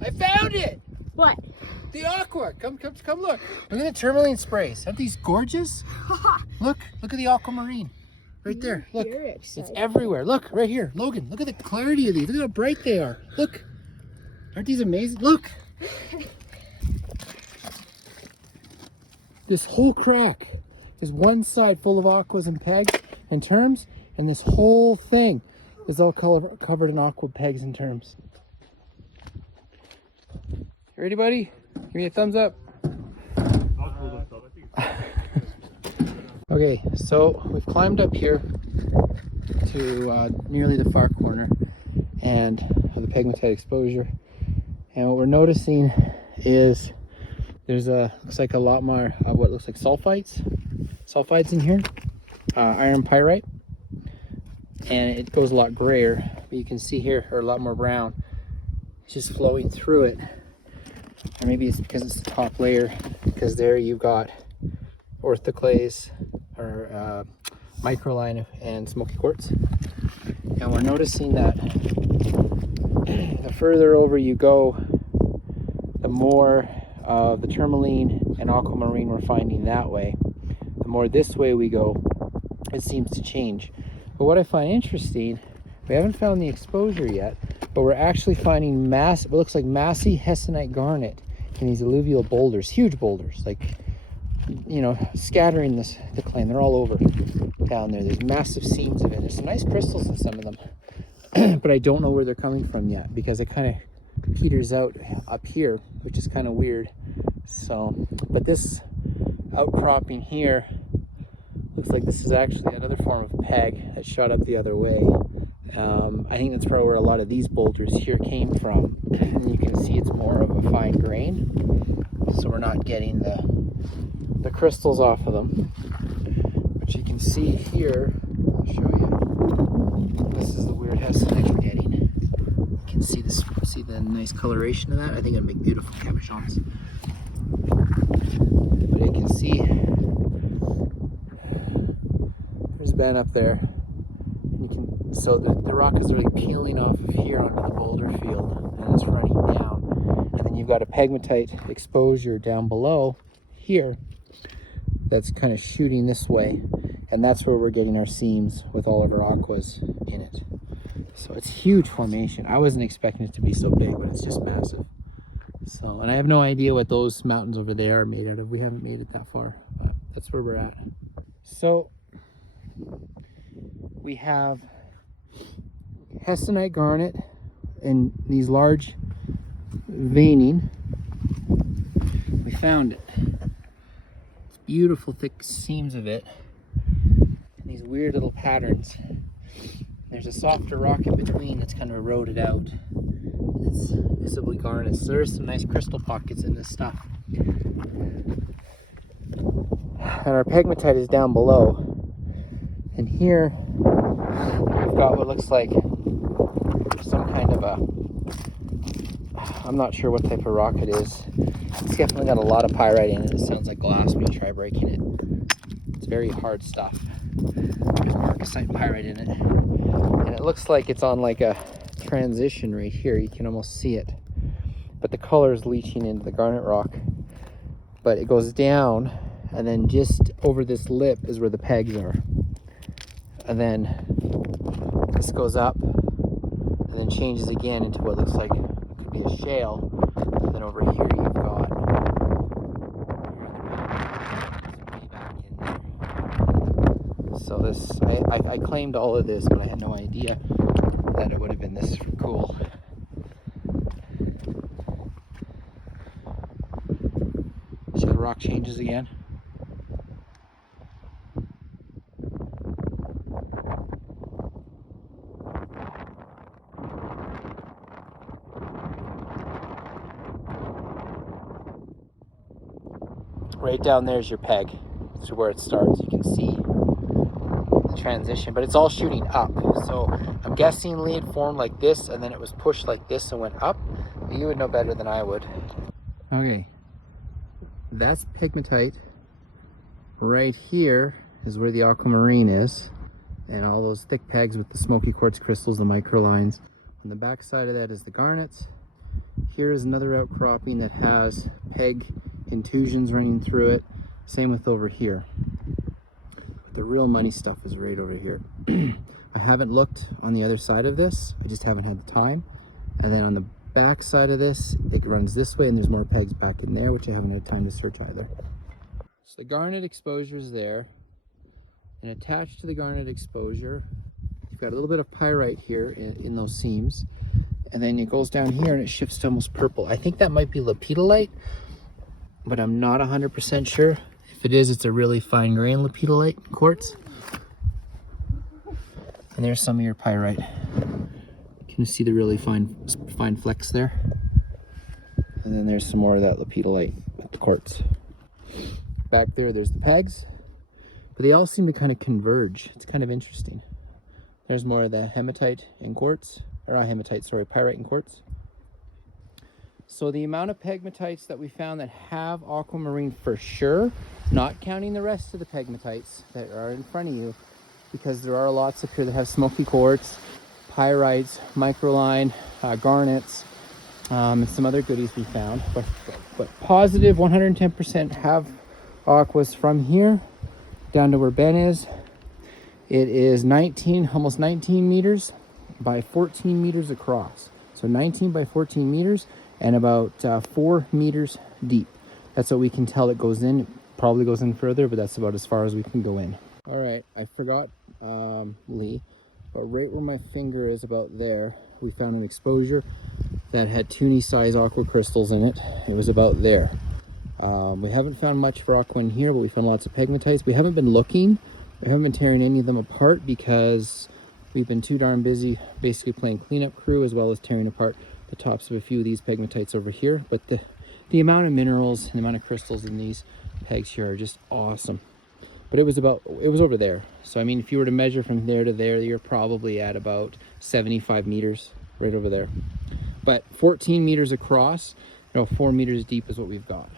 I found it! What? The aqua. Come look. Look at the Tourmaline sprays. Aren't these gorgeous? Look at the Aquamarine. Right there. Look. It's everywhere. Look, right here. Logan, look at the clarity of these. Look at how bright they are. Look. Aren't these amazing? Look. This whole crack is one side full of aquas and pegs and terms, and this whole thing is all covered in aqua pegs and terms. You ready, buddy? Give me a thumbs up. Okay, so we've climbed up here to nearly the far corner and of the pegmatite exposure, and what we're noticing is there's looks like a lot more of what looks like sulfides in here, iron pyrite, and it goes a lot grayer, but you can see here, or a lot more brown. It's just flowing through it. Or maybe it's because it's the top layer, because there you've got orthoclase or microline and smoky quartz. And we're noticing that the further over you go, the more of the tourmaline and aquamarine we're finding that way. The more this way we go, it seems to change. But what I find interesting, we haven't found the exposure yet, but we're actually finding what looks like massy hessonite garnet in these alluvial boulders, huge boulders, like, you know, scattering the claim. They're all over down there. There's massive seams of it. There's some nice crystals in some of them, but I don't know where they're coming from yet, because it kind of peters out up here, which is kind of weird. So, but this outcropping here looks like this is actually another form of peg that shot up the other way. I think that's probably where a lot of these boulders here came from. And you can see it's more of a fine grain, so we're not getting the crystals off of them. But you can see here, I'll show you, this is the weird hessonite we're getting. You can see this, see the nice coloration of that. I think it'll make beautiful cabochons. But you can see there's Ben up there. So the rock is really peeling off of here onto the boulder field, and it's running down. And then you've got a pegmatite exposure down below here that's kind of shooting this way, and that's where we're getting our seams with all of our aquas in it. So it's huge formation. I wasn't expecting it to be so big, but it's just massive. So, and I have no idea what those mountains over there are made out of. We haven't made it that far, but that's where we're at. So we have hessonite garnet in these large veining. We found it. It's beautiful thick seams of it, and these weird little patterns. There's a softer rock in between that's kind of eroded out. It's visibly garnet. So there's some nice crystal pockets in this stuff. And our pegmatite is down below. And here we've got what looks like some kind of I'm not sure what type of rock it is. It's definitely got a lot of pyrite in it. It sounds like glass when you try breaking it. It's very hard stuff. There's marcasite pyrite in it. And it looks like it's on like a transition right here. You can almost see it. But the color is leaching into the garnet rock. But it goes down, and then just over this lip is where the pegs are. And then this goes up, and then changes again into what looks like it could be a shale. And then over here you've got way back in there. So this, I claimed all of this, but I had no idea that it would have been this cool. See how the rock changes again? Right down there is your peg. This is where it starts. You can see the transition, but it's all shooting up. So I'm guessing Lee formed like this, and then it was pushed like this and went up. You would know better than I would. Okay, that's pegmatite. Right here is where the aquamarine is, and all those thick pegs with the smoky quartz crystals, the microlines. On the back side of that is the garnets, Here is another outcropping that has peg intrusions running through it. Same with over here. The real money stuff is right over here. I haven't looked on the other side of this. I just haven't had the time. And then on the back side of this, it runs this way and there's more pegs back in there, which I haven't had time to search either. So the garnet exposure is there. And attached to the garnet exposure, you've got a little bit of pyrite here in those seams. And then it goes down here and it shifts to almost purple. I think that might be lepidolite, but I'm not 100% sure. If it is, it's a really fine grain lepidolite quartz. And there's some of your pyrite. Can you see the really fine flecks there? And then there's some more of that lepidolite with the quartz. Back there, there's the pegs, but they all seem to kind of converge. It's kind of interesting. There's more of the hematite and quartz, or not hematite, sorry, pyrite and quartz. So the amount of pegmatites that we found that have aquamarine for sure, not counting the rest of the pegmatites that are in front of you, because there are lots up here that have smoky quartz, pyrites, microline, garnets, and some other goodies we found. But positive 110% have aquas from here down to where Ben is. It is 19, almost 19 meters by 14 meters across. So 19 by 14 meters and about 4 meters deep. That's what we can tell it goes in. It probably goes in further, but that's about as far as we can go in. All right, I forgot, Lee, but right where my finger is about there, we found an exposure that had toonie size aqua crystals in it. It was about there. We haven't found much for aqua in here, but we found lots of pegmatites. We haven't been looking. We haven't been tearing any of them apart because we've been too darn busy basically playing cleanup crew as well as tearing apart the tops of a few of these pegmatites over here. But the amount of minerals and the amount of crystals in these pegs here are just awesome. But it was over there. So I mean, if you were to measure from there to there, you're probably at about 75 meters right over there. But 14 meters across, 4 meters deep is what we've got.